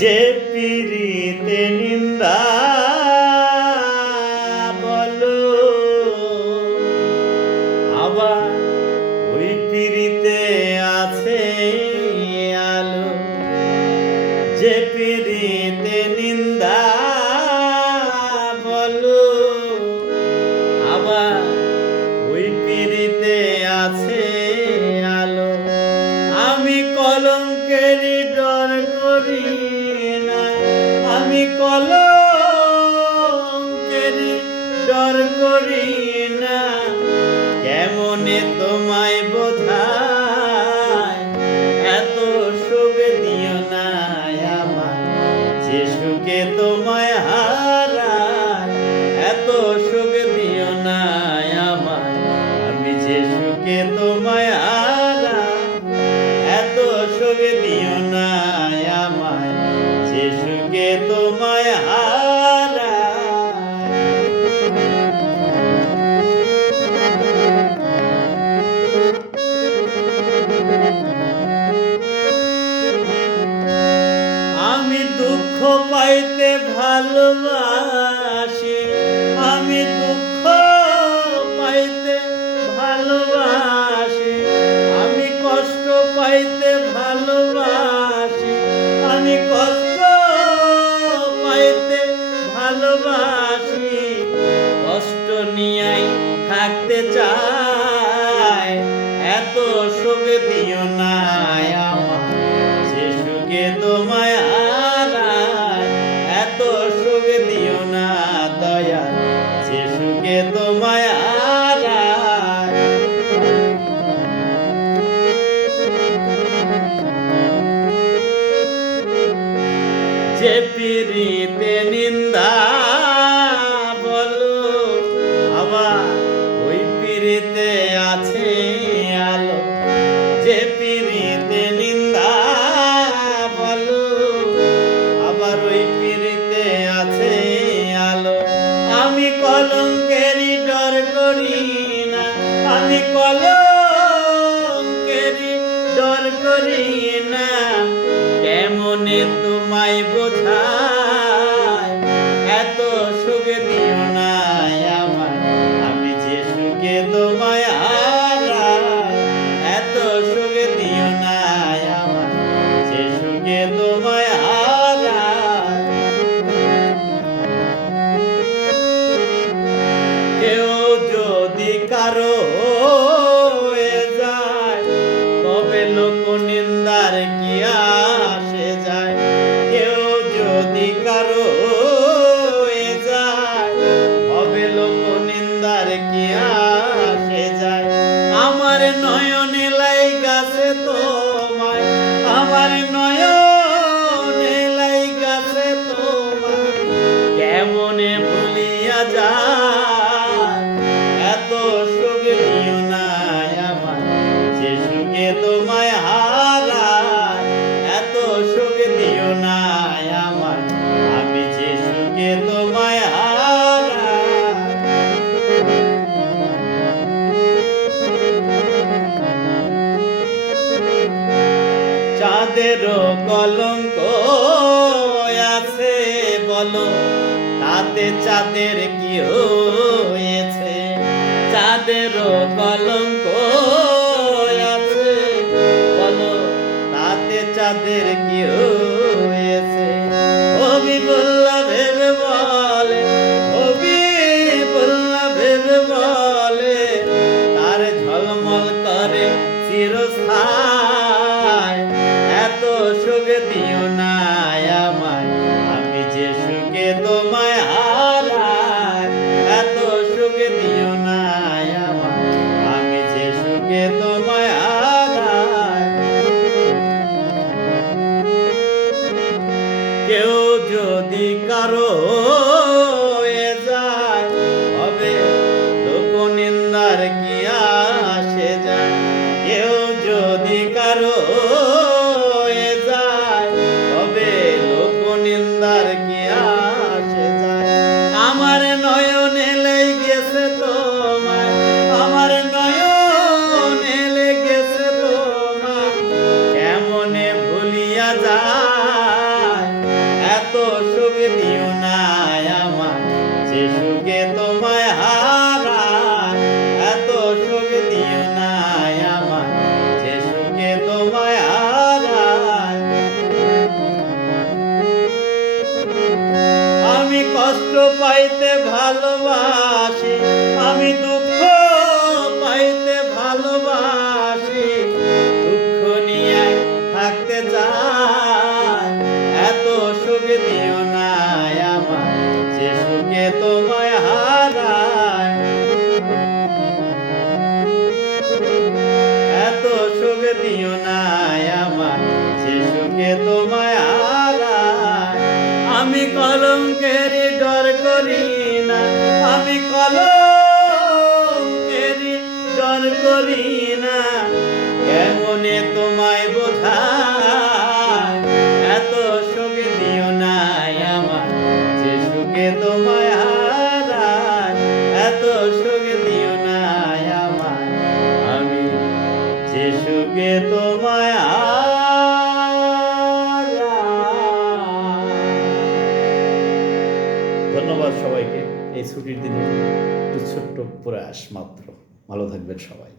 যে পিরিতে নিন্দা বলো, আবার ওই পিরিতে আছে আলো। যে পিরিতে নিন্দা বলো, আবার ওই পিরিতে আছে আলো। আমি কলঙ্কেরই ডর করি না, আমি কলঙ্কেরই ডর করি না। কেমনে তোমায় বোঝায়, এত সুখ দিও না আমার, যে সুখে তোমায় হারায়। এত সুখ দিও না আমায়, আমি যে সুখে তোমায় হারাই। এত সুখ দিও না আমায়, যে সুখে তোমায় হারাই। আমি দুঃখ পাইতে ভালোবাসি, আমি দুঃখ পাইতে ভালোবাসি, আমি কষ্ট পাইতে ভালোবাসি, আমি কষ্ট পাইতে ভালোবাসি। কষ্ট নিয়াই থাকতে চাই, এত সুখ দিও না আমার, যে সুখে তোমায় হারাই। এত সুখ দিও না দয়া, যে সুখে তোমায় হারাই। যে পিরিতে নিন্দা বলো, আবার ওই পিরিতে আছে আলো। যে পিরিতে নিন্দা বলো, আবার ওই পিরিতে আছে আলো। আমি কলঙ্কেরই ডর করি না, আমি কলঙ্কেরই ডর করি না। কেমনে তোমায় বোঝায়, এত সুখ দিও না আমার, আমি যে সুখে তোমায় হারাই। এত সুখ দিও না আমার, যে সুখে তোমায় হারাই। কেউ যদি কারো হয়ে যায়, তবে লোক নিন্দার কি আসে যায়। কেউ যদি কারো হয়ে যায়, তবে লোক নিন্দার কি আসে যায়। আমার নয়নে লাইগাছে তোমায়, আমার নয়নে লাইগাছে তোমায়, কেমনে ভুলিয়া যায়। এত সুখ দিও না আমার, যে সুখে তোমায় হারাই। এত সুখ দিও না আমার, আমি যে সুখে তোমায় হারাই। চাঁদেরও কলঙ্ক আছে বলো, তাতে চাঁদের কি হয়েছে। চাঁদেরও কলঙ্ক আছে বলো, তাতে চাঁদের কি হয়েছে। হবিবুল্লাহ ভেবে বলে, হবিবুল্লাহ ভেবে বলে, তার ঝলমল করে চিরস্থায়। এত সুখ দিও না আমায়, আমি যে সুখে তোমায় হারাই। এত সুখ দিও না আমায়, আমি যে সুখে তোমায় হারাই। কেউ যদি কারো হয়ে যায়, হবে লোক নিন্দার কি আসে যায়। কেউ যদি কারো হয়ে যায়, তবে লোক নিন্দার কি আসে যায়। আমার নয়নে লেগেছে তোমায়, আমার নয়নে লেগেছে তোমায়, কেমনে ভুলিয়া যায়। তোমায় হারাই। আমি কলঙ্কের ডর করি না, আমি কলঙ্কের ডর করি না, কেমনে তোমায় বোঝাই, এত সুখ দিও না আমার, যে সুখে তোমায় হারাই, এত সুখ দিও না আমার, আমি যে সুখে তোমায় হারাই। ধন্যবাদ সবাইকে। এই ছুটির দিনে একটু ছোট্ট প্রয়াস মাত্র। ভালো থাকবেন সবাই।